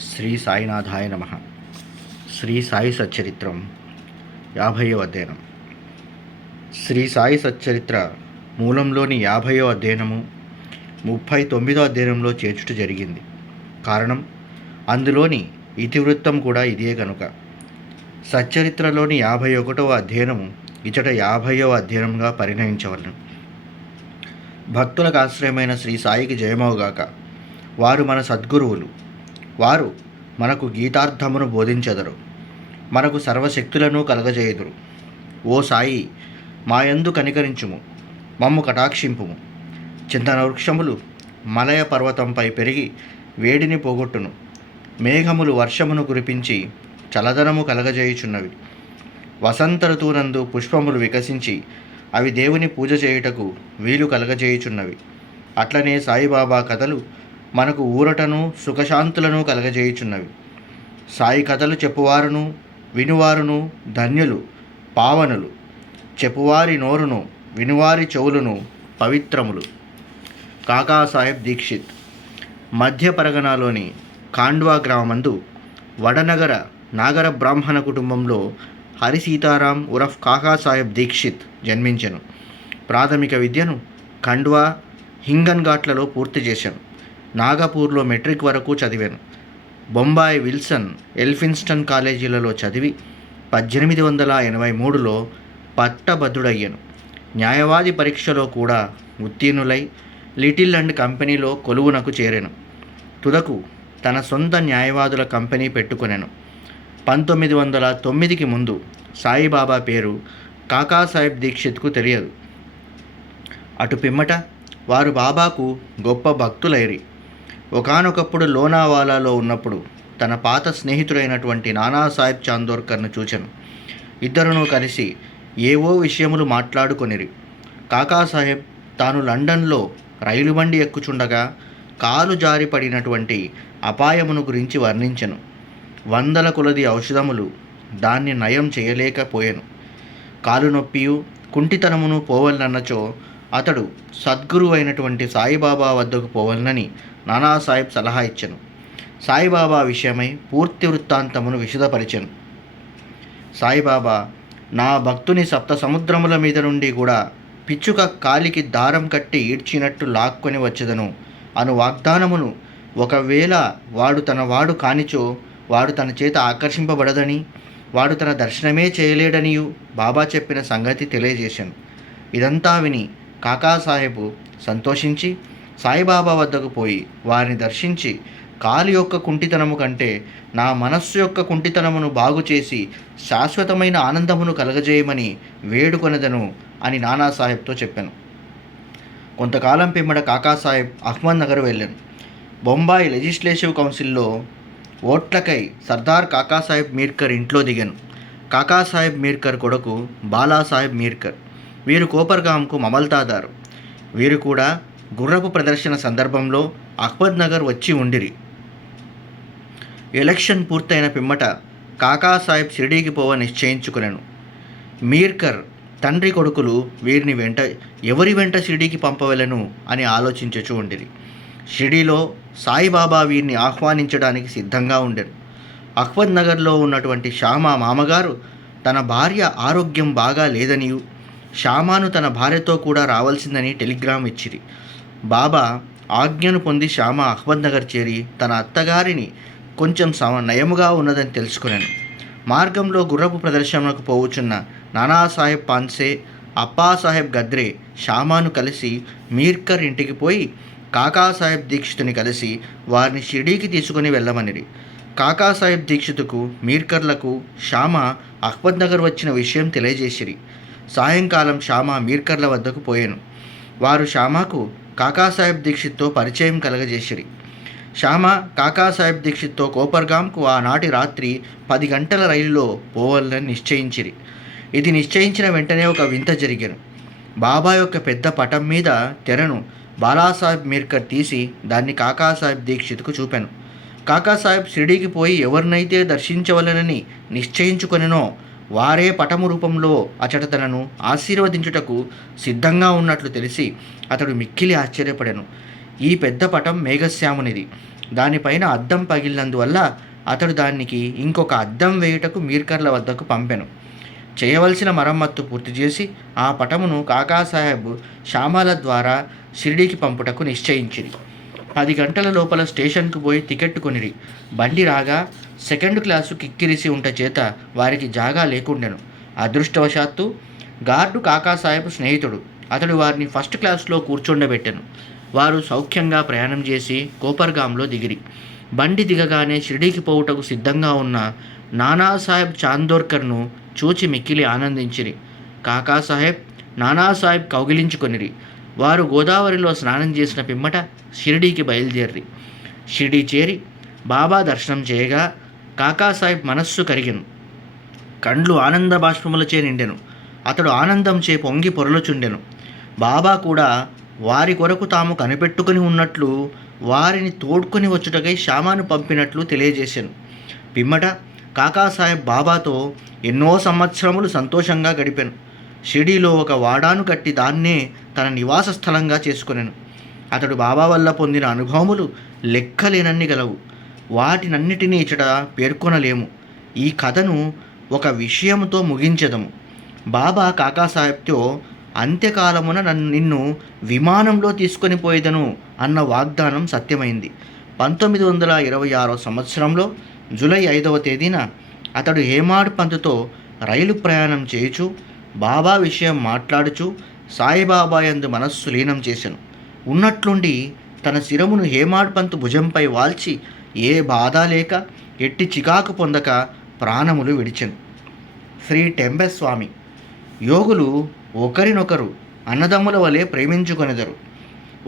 శ్రీ సాయినాథాయ నమ. శ్రీ సాయి సచ్చరిత్రం 50వ అధ్యయనం. శ్రీ సాయి సచ్చరిత్ర మూలంలోని 50వ అధ్యయనము 39వ అధ్యయనంలో చేర్చుట జరిగింది. కారణం, అందులోని ఇతివృత్తం కూడా ఇదే కనుక. సచ్చరిత్రలోని 51వ అధ్యయనము ఇచట 50వ అధ్యయనంగా పరిగణించవలను. భక్తులకు ఆశ్రయమైన శ్రీ సాయికి జయమవుగాక. వారు మన సద్గురువులు. వారు మనకు గీతార్థమును బోధించెదరు, మనకు సర్వశక్తులను కలగజేయుదురు. ఓ సాయి, మాయందు కనికరించుము, మమ్ము కటాక్షింపుము. చింతన వృక్షములు మలయ పర్వతంపై పెరిగి వేడిని పోగొట్టును. మేఘములు వర్షమును కురిపించి చలదనము కలగజేయుచున్నవి. వసంత ఋతువునందు పుష్పములు వికసించి అవి దేవుని పూజ చేయుటకు వీలు కలగజేయుచున్నవి. అట్లనే సాయిబాబా కథలు మనకు ఊరటను సుఖశాంతులను కలగజేయుచున్నవి. సాయి కథలు చెప్పువారును వినువారును ధన్యులు, పావనులు. చెప్పువారి నోరును వినువారి చెవులను పవిత్రములు. కాకాసాహెబ్ దీక్షిత్ మధ్య పరగనాలోని ఖాండ్వా గ్రామమందు వడనగర నాగర బ్రాహ్మణ కుటుంబంలో హరి సీతారాం ఉరఫ్ కాకాసాహెబ్ దీక్షిత్ జన్మించెను. ప్రాథమిక విద్యను ఖండ్వా, హింగన్ ఘాట్లలో పూర్తి చేశాను. నాగపూర్లో మెట్రిక్ వరకు చదివాను. బొంబాయి విల్సన్, ఎల్ఫిన్స్టన్ కాలేజీలలో చదివి 1883లో పట్టభద్రుడయ్యాను. న్యాయవాది పరీక్షలో కూడా ఉత్తీర్ణులై లిటిల్ అండ్ కంపెనీలో కొలువునకు చేరాను. తుదకు తన సొంత న్యాయవాదుల కంపెనీ పెట్టుకొనెను. 1909కి ముందు సాయిబాబా పేరు కాకాసాహెబ్ దీక్షిత్కు తెలియదు. అటు పిమ్మట వారు బాబాకు గొప్ప భక్తులైరి. ఒకానొకప్పుడు లోనావాలాలో ఉన్నప్పుడు తన పాత స్నేహితుడైనటువంటి నానాసాహెబ్ చాందోర్కర్ను చూచెను. ఇద్దరును కలిసి ఏవో విషయములు మాట్లాడుకొనిరి. కాకాసాహెబ్ తాను లండన్లో రైలు బండి ఎక్కుచుండగా కాలు జారి పడినటువంటి అపాయమును గురించి వర్ణించెను. 100 కొలది ఔషధములు దాన్ని నయం చేయలేకపోయెను. కాలు నొప్పియు కుంటితనమును పోవలనన్నచో అతడు సద్గురువు అయినటువంటి సాయిబాబా వద్దకు పోవలనని నానాసాహెబ్ సలహా ఇచ్చెను. సాయిబాబా విషయమై పూర్తి వృత్తాంతమును విశదపరిచెను. సాయిబాబా, నా భక్తుని సప్త సముద్రముల మీద నుండి కూడా పిచ్చుక కాలికి దారం కట్టి ఈడ్చినట్టు లాక్కొని వచ్చెదను అను వాగ్దానమును, ఒకవేళ వాడు తన వాడు కానిచో వాడు తన చేత ఆకర్షింపబడదని, వాడు తన దర్శనమే చేయలేడనియు బాబా చెప్పిన సంగతి తెలియజేశాను. ఇదంతా విని కాకాసాహెబు సంతోషించి సాయిబాబా వద్దకు పోయి వారిని దర్శించి, కాలి యొక్క కుంటితనము కంటే నా మనస్సు యొక్క కుంటితనమును బాగు చేసి శాశ్వతమైన ఆనందమును కలగజేయమని వేడుకొనెదను అని నానాసాహెబ్తో చెప్పాను. కొంతకాలం పిమ్మట కాకాసాహెబ్ అహ్మద్ నగర్ వెళ్ళాను. బొంబాయి లెజిస్లేటివ్ కౌన్సిల్లో ఓట్లకై సర్దార్ కాకాసాహెబ్ మీర్కర్ ఇంట్లో దిగాను. కాకాసాహెబ్ మీర్కర్ కొడుకు బాలాసాహెబ్ మీర్కర్. వీరు కోపర్గాంకు మమల్తాదారు. వీరు కూడా గుర్రపు ప్రదర్శన సందర్భంలో అహ్మద్ నగర్ వచ్చి ఉండిరి. ఎలక్షన్ పూర్తయిన పిమ్మట కాకాసాహెబ్ షిరిడీకి పోవ నిశ్చయించుకునేను. మీర్కర్ తండ్రి కొడుకులు వీరిని ఎవరి వెంట షిరిడీకి పంపవలను అని ఆలోచించుచూ ఉండిరి. షిరిడీలో సాయిబాబా వీరిని ఆహ్వానించడానికి సిద్ధంగా ఉండెను. అహ్మద్ నగర్లో ఉన్నటువంటి శ్యామా మామగారు తన భార్య ఆరోగ్యం బాగా లేదనియు శ్యామాను తన భార్యతో కూడా రావాల్సిందని టెలిగ్రామ్ ఇచ్చిరి. బాబా ఆజ్ఞను పొంది శ్యామ అహ్మద్ నగర్ చేరి తన అత్తగారిని కొంచెం నయముగా ఉన్నదని తెలుసుకున్నాను. మార్గంలో గుర్రపు ప్రదర్శనకు పోవుచున్న నానాసాహెబ్ పాన్సే, అప్పాసాహెబ్ గద్రే శ్యామాను కలిసి మీర్కర్ ఇంటికి పోయి కాకాసాహెబ్ దీక్షితుని కలిసి వారిని షిరిడీకి తీసుకుని వెళ్ళమనిరి. కాకాసాహెబ్ దీక్షితుకు మీర్కర్లకు శ్యామ అహ్మద్ నగర్ వచ్చిన విషయం తెలియజేసిరి. సాయంకాలం శ్యామ మీర్కర్ల వద్దకు పోయాను. వారు శ్యామకు కాకాసాహెబ్ దీక్షిత్తో పరిచయం కలగజేసిరి. శ్యామ కాకాసాహెబ్ దీక్షిత్తో కోపర్గాంకు ఆనాటి రాత్రి 10 గంటల రైలులో పోవాలని నిశ్చయించిరి. ఇది నిశ్చయించిన వెంటనే ఒక వింత జరిగాను. బాబా యొక్క పెద్ద పటం మీద తెరను బాలాసాహెబ్ మీర్కర్ తీసి దాన్ని కాకాసాహెబ్ దీక్షిత్కు చూపాను. కాకాసాహెబ్ షిరిడీకి పోయి ఎవరినైతే దర్శించవలనని నిశ్చయించుకొనెనో వారే పటము రూపంలో అచట తనను ఆశీర్వదించుటకు సిద్ధంగా ఉన్నట్లు తెలిసి అతడు మిక్కిలి ఆశ్చర్యపడెను. ఈ పెద్ద పటం మేఘశ్యామునిది. దానిపైన అద్దం పగిలినందువల్ల అతడు దానికి ఇంకొక అద్దం వేయుటకు మీర్కర్ల వద్దకు పంపెను. చేయవలసిన మరమ్మత్తు పూర్తి చేసి ఆ పటమును కాకాసాహెబ్ శ్యామల ద్వారా షిరిడీకి పంపుటకు నిశ్చయించింది. 10 గంటల లోపల స్టేషన్కు పోయి టికెట్ కొనిరి. బండి రాగా సెకండ్ క్లాసు కిక్కిరిసి ఉంట చేత వారికి జాగా లేకుండెను. అదృష్టవశాత్తు గార్డు కాకాసాహెబ్ స్నేహితుడు. అతడు వారిని ఫస్ట్ క్లాసులో కూర్చుండబెట్టెను. వారు సౌఖ్యంగా ప్రయాణం చేసి కోపర్గాంలో దిగిరి. బండి దిగగానే షిరిడీకి పోవుటకు సిద్ధంగా ఉన్న నానాసాహెబ్ చాందోర్కర్ను చూచి మిక్కిలి ఆనందించిరి. కాకాసాహెబ్ నానాసాహెబ్ కౌగిలించుకొనిరి. వారు గోదావరిలో స్నానం చేసిన పిమ్మట షిరిడీకి బయలుదేరి షిరిడీ చేరి బాబా దర్శనం చేయగా కాకాసాహెబ్ మనస్సు కరిగెను. కండ్లు ఆనంద బాష్పములచే నిండెను. అతడు ఆనందంచే పొంగి పొరలుచుండెను. బాబా కూడా వారి కొరకు తాము కనిపెట్టుకుని ఉన్నట్లు వారిని తోడ్కొని వచ్చుటకై శ్యామాను పంపినట్లు తెలియజేశాను. పిమ్మట కాకాసాహెబ్ బాబాతో ఎన్నో సంవత్సరములు సంతోషంగా గడిపాను. షిరిడీలో ఒక వాడాను కట్టి దాన్నే తన నివాస స్థలంగా చేసుకొనెను. అతడు బాబా వల్ల పొందిన అనుభవములు లెక్కలేనన్ని గలవు. వాటినన్నిటినీ ఇచ్చట పేర్కొనలేము. ఈ కథను ఒక విషయముతో ముగించెదము. బాబా కాకాసాహెబ్తో అంత్యకాలమున నిన్ను విమానంలో తీసుకొని పోయేదను అన్న వాగ్దానం సత్యమైంది. 1926 సంవత్సరంలో జూలై 5వ తేదీన అతడు హేమాడ్ పంత్తో రైలు ప్రయాణం చేయుచు బాబా విషయం మాట్లాడుచు సాయిబాబా యందు మనస్సు లీనం చేసెను. ఉన్నట్లుండి తన శిరమును హేమాడ్ పంత్ భుజంపై వాల్చి ఏ బాధ లేక ఎట్టి చికాకు పొందక ప్రాణములు విడిచెను. శ్రీ టెంబెస్వామి. యోగులు ఒకరినొకరు అన్నదమ్ముల వలె ప్రేమించుకొనెదరు.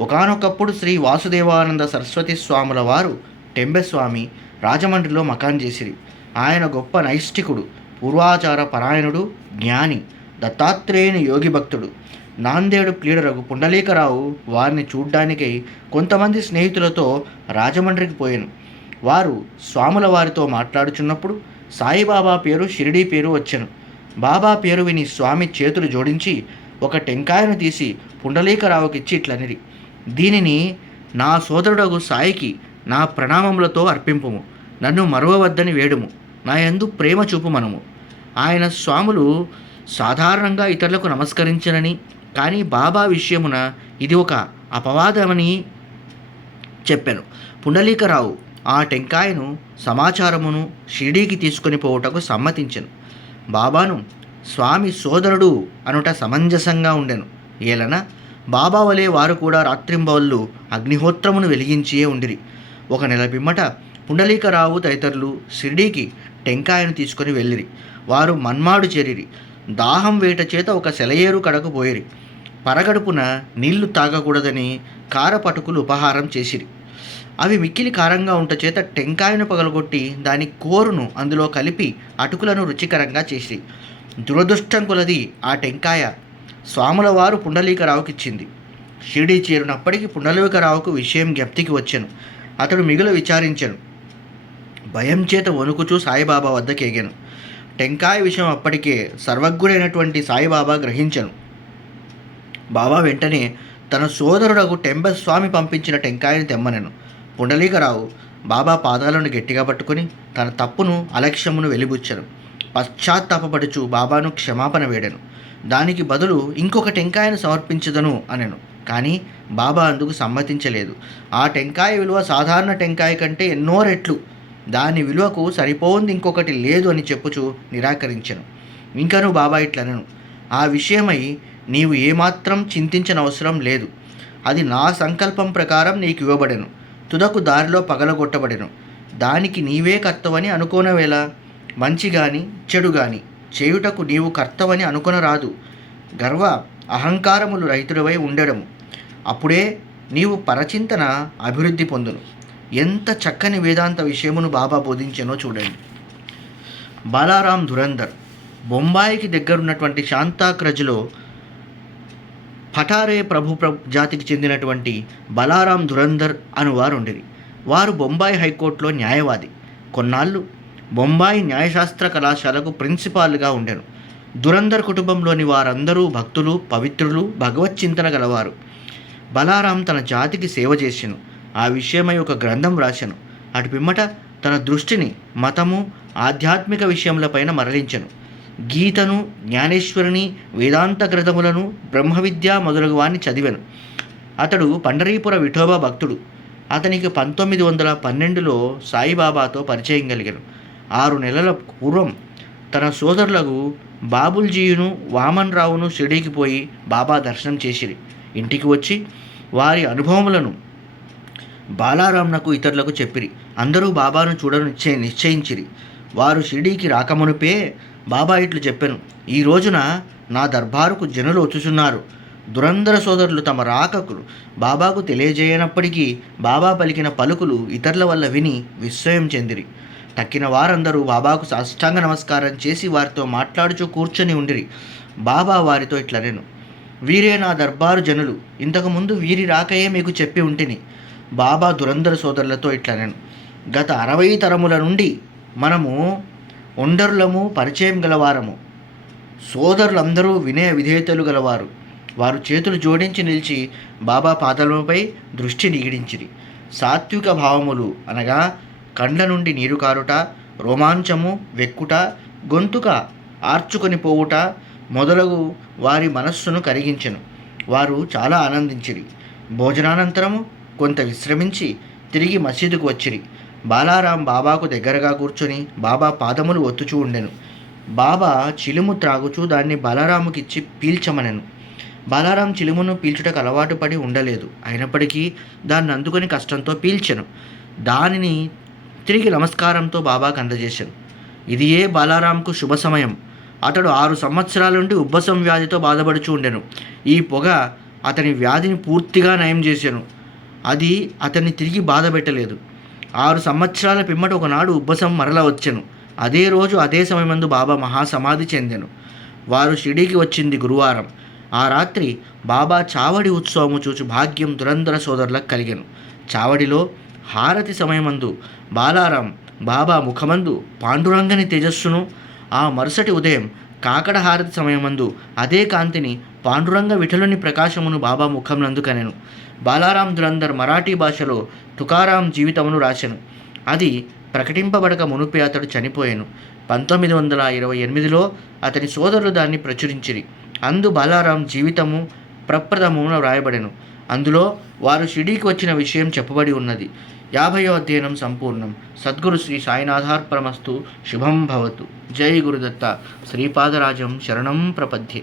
ఒకానొకప్పుడు శ్రీ వాసుదేవానంద సరస్వతి స్వాముల వారు టెంబెస్వామి రాజమండ్రిలో మకాన్ చేసిరి. ఆయన గొప్ప నైష్ఠికుడు, పూర్వాచార పరాయణుడు, జ్ఞాని, దత్తాత్రేయుని యోగి భక్తుడు. నాందేడు ప్లీడరగు పుండలీకరావు వారిని చూడ్డానికై కొంతమంది స్నేహితులతో రాజమండ్రికి పోయాను. వారు స్వాముల వారితో మాట్లాడుచున్నప్పుడు సాయిబాబా పేరు షిరిడీ పేరు వచ్చెను. బాబా పేరు విని స్వామి చేతులు జోడించి ఒక టెంకాయను తీసి పుండలీకరావుకిచ్చి ఇట్లనిరి: దీనిని నా సోదరుడగు సాయికి నా ప్రణామములతో అర్పింపుము. నన్ను మరువవద్దని వేడుము. నా యందు ప్రేమ చూపుమనము. ఆయన స్వాములు సాధారణంగా ఇతరులకు నమస్కరించనని, కానీ బాబా విషయమున ఇది ఒక అపవాదమని చెప్పాను. పుండలీకరావు ఆ టెంకాయను సమాచారమును షిరిడీకి తీసుకొని పోవుటకు సమ్మతించెను. బాబాను స్వామి సోదరుడు అనుట సమంజసంగా ఉండెను. ఏలన బాబా వలె వారు కూడా రాత్రింబవళ్ళు అగ్నిహోత్రమును వెలిగించియే ఉండిరి. 1 నెల పిమ్మట పుండలీకరావు తదితరులు షిరిడీకి టెంకాయను తీసుకొని వెళ్ళిరి. వారు మన్మాడు చేరిరి. దాహం వేట చేత ఒక సెలయేరు కడకు పోయిరి. పరగడుపున నీళ్లు తాగకూడదని కారపటుకులు ఉపహారం చేసిరి. అవి మిక్కిలి కారంగా ఉంట చేత టెంకాయను పగలగొట్టి దాని కోరును అందులో కలిపి అటుకులను రుచికరంగా చేసిరి. దురదృష్టం కొలది ఆ టెంకాయ స్వాముల వారు పుండలీకరావుకిచ్చింది. షిరిడీ చేరినప్పటికీ పుండలీకరావుకు విషయం జ్ఞప్తికి వచ్చెను. అతడు మిగులు విచారించెను. భయం చేత వణుకుచూ సాయిబాబా వద్దకేగాను. టెంకాయ విషయం అప్పటికే సర్వజ్ఞుడైనటువంటి సాయిబాబా గ్రహించెను. బాబా వెంటనే తన సోదరుడగు టెంబస్వామి పంపించిన టెంకాయని తెమ్మనెను. పుండలీకరావు బాబా పాదాలను గట్టిగా పట్టుకుని తన తప్పును అలక్ష్యమును వెలిబుచ్చెను. పశ్చాత్తాపపడుచు బాబాను క్షమాపణ వేడెను. దానికి బదులు ఇంకొక టెంకాయను సమర్పించదను అనెను. కానీ బాబా అందుకు సమ్మతించలేదు. ఆ టెంకాయ విలువ సాధారణ టెంకాయ కంటే ఎన్నో రెట్లు. దాని విలువకు సరిపోయింది ఇంకొకటి లేదు అని చెప్పుచు నిరాకరించెను. ఇంకను బాబా ఇట్లనెను: ఆ విషయమై నీవు ఏమాత్రం చింతించనవసరం లేదు. అది నా సంకల్పం ప్రకారం నీకు ఇవ్వబడెను. తుదకు దారిలో పగలగొట్టబడెను. దానికి నీవే కర్తవని అనుకోనవేలా? మంచి గాని చెడు గాని చేయుటకు నీవు కర్తవని అనుకొనరాదు. గర్వ అహంకారములు రహితుడివై ఉండడము. అప్పుడే నీవు పరచింతన అభివృద్ధి పొందును. ఎంత చక్కని వేదాంత విషయమును బాబా బోధించెనో చూడండి. బాలారాం ధురంధర్. బొంబాయికి దగ్గరున్నటువంటి శాంతాక్రజ్లో పఠారే ప్రభు జాతికి చెందినటువంటి బలారాం ధురంధర్ అనువారు ఉండిరి. వారు బొంబాయి హైకోర్టులో న్యాయవాది. కొన్నాళ్ళు బొంబాయి న్యాయశాస్త్ర కళాశాలకు ప్రిన్సిపాల్గా ఉండెను. ధురంధర్ కుటుంబంలోని వారందరూ భక్తులు, పవిత్రులు, భగవచ్చింతన గలవారు. బలారాం తన జాతికి సేవ చేసెను. ఆ విషయమై ఒక గ్రంథం రాశాను. అటు పిమ్మట తన దృష్టిని మతము, ఆధ్యాత్మిక విషయములపైన మరలించెను. గీతను, జ్ఞానేశ్వరిని, వేదాంత గ్రంథములను, బ్రహ్మ విద్య మొదలగు వాణ్ణి చదివాను. అతడు పండరీపుర విఠోబా భక్తుడు. అతనికి 1912లో సాయిబాబాతో పరిచయం కలిగాను. 6 నెలల పూర్వం తన సోదరులకు బాబుల్జీయును, వామన్ రావును షిరిడీకి పోయి బాబా దర్శనం చేసిరి. ఇంటికి వచ్చి వారి అనుభవములను బాలారాంనకు ఇతరులకు చెప్పిరి. అందరూ బాబాను నిశ్చయించిరి. వారు షిరిడీకి రాకమునుపే బాబా ఇట్లు చెప్పెను, ఈ రోజున నా దర్బారుకు జనులు వచ్చుచున్నారు. దురంధర సోదరులు తమ రాకకు బాబాకు తెలియజేయనప్పటికీ బాబా పలికిన పలుకులు ఇతరుల వల్ల విని విస్మయం చెందిరి. తక్కిన వారందరూ బాబాకు సాష్టాంగ నమస్కారం చేసి వారితో మాట్లాడుచూ కూర్చొని ఉండిరి. బాబా వారితో ఇట్లనెను, వీరే నా దర్బారు జనులు. ఇంతకుముందు వీరి రాకయే మీకు చెప్పి ఉంటిని. బాబా దురంధర సోదరులతో ఇట్లనెను, గత 60 తరముల నుండి మనము ఒండరులము, పరిచయం గలవారము. సోదరులందరూ వినయ విధేయతలు గలవారు. వారు చేతులు జోడించి నిలిచి బాబా పాదములపై దృష్టి నిగిడించిరి. సాత్విక భావములు అనగా కండ్ల నుండి నీరు కారుట, రోమాంచము, వెక్కుట, గొంతుక ఆర్చుకొని పోవుట మొదలగు వారి మనస్సును కరిగించెను. వారు చాలా ఆనందించిరి. భోజనానంతరము కొంత విశ్రమించి తిరిగి మసీదుకు వచ్చిరి. బాలారాం బాబాకు దగ్గరగా కూర్చొని బాబా పాదములు ఒత్తుచూ ఉండెను. బాబా చిలుము త్రాగుచూ దాన్ని బాలారాముకిచ్చి పీల్చమనెను. బాలారాం చిలుమును పీల్చుటకు అలవాటు పడి ఉండలేదు. అయినప్పటికీ దాన్ని అందుకొని కష్టంతో పీల్చెను. దానిని తిరిగి నమస్కారంతో బాబాకు అందజేశాను. ఇది ఏ బాలారాంకు శుభ సమయం. అతడు 6 సంవత్సరాల నుండి ఉబ్బసం వ్యాధితో బాధపడుచూ ఉండెను. ఈ పొగ అతని వ్యాధిని పూర్తిగా నయం చేశాను. అది అతన్ని తిరిగి బాధ పెట్టలేదు. 6 సంవత్సరాల పిమ్మట ఒకనాడు ఉబ్బసం మరల వచ్చెను. అదే రోజు అదే సమయమందు బాబా మహాసమాధి చెందెను. వారు షిరిడీకి వచ్చింది గురువారం. ఆ రాత్రి బాబా చావడి ఉత్సవము చూచి భాగ్యం దురంధర సోదరులకు కలిగెను. చావడిలో హారతి సమయమందు బాలారాం బాబా ముఖమందు పాండురంగని తేజస్సును, ఆ మరుసటి ఉదయం కాకడ హారతి సమయమందు అదే కాంతిని పాండురంగ విఠలుని ప్రకాశమును బాబా ముఖంనందు కనెను. బాలారాం దురంధర్ మరాఠీ భాషలో తుకారాం జీవితమును రాసెను. అది ప్రకటింపబడక మునుపే అతడు చనిపోయాను. 1928లో అతని సోదరులు దాన్ని ప్రచురించిరి. అందు బాలారాం జీవితము ప్రప్రథమమున వ్రాయబడెను. అందులో వారు షిరిడీకి వచ్చిన విషయం చెప్పబడి ఉన్నది. 50వ అధ్యయనం సంపూర్ణం. సద్గురు శ్రీ సాయినాథార్పణమస్తు. శుభం భవతు. జై గురుదత్త. శ్రీపాదరాజం శరణం ప్రపద్యే.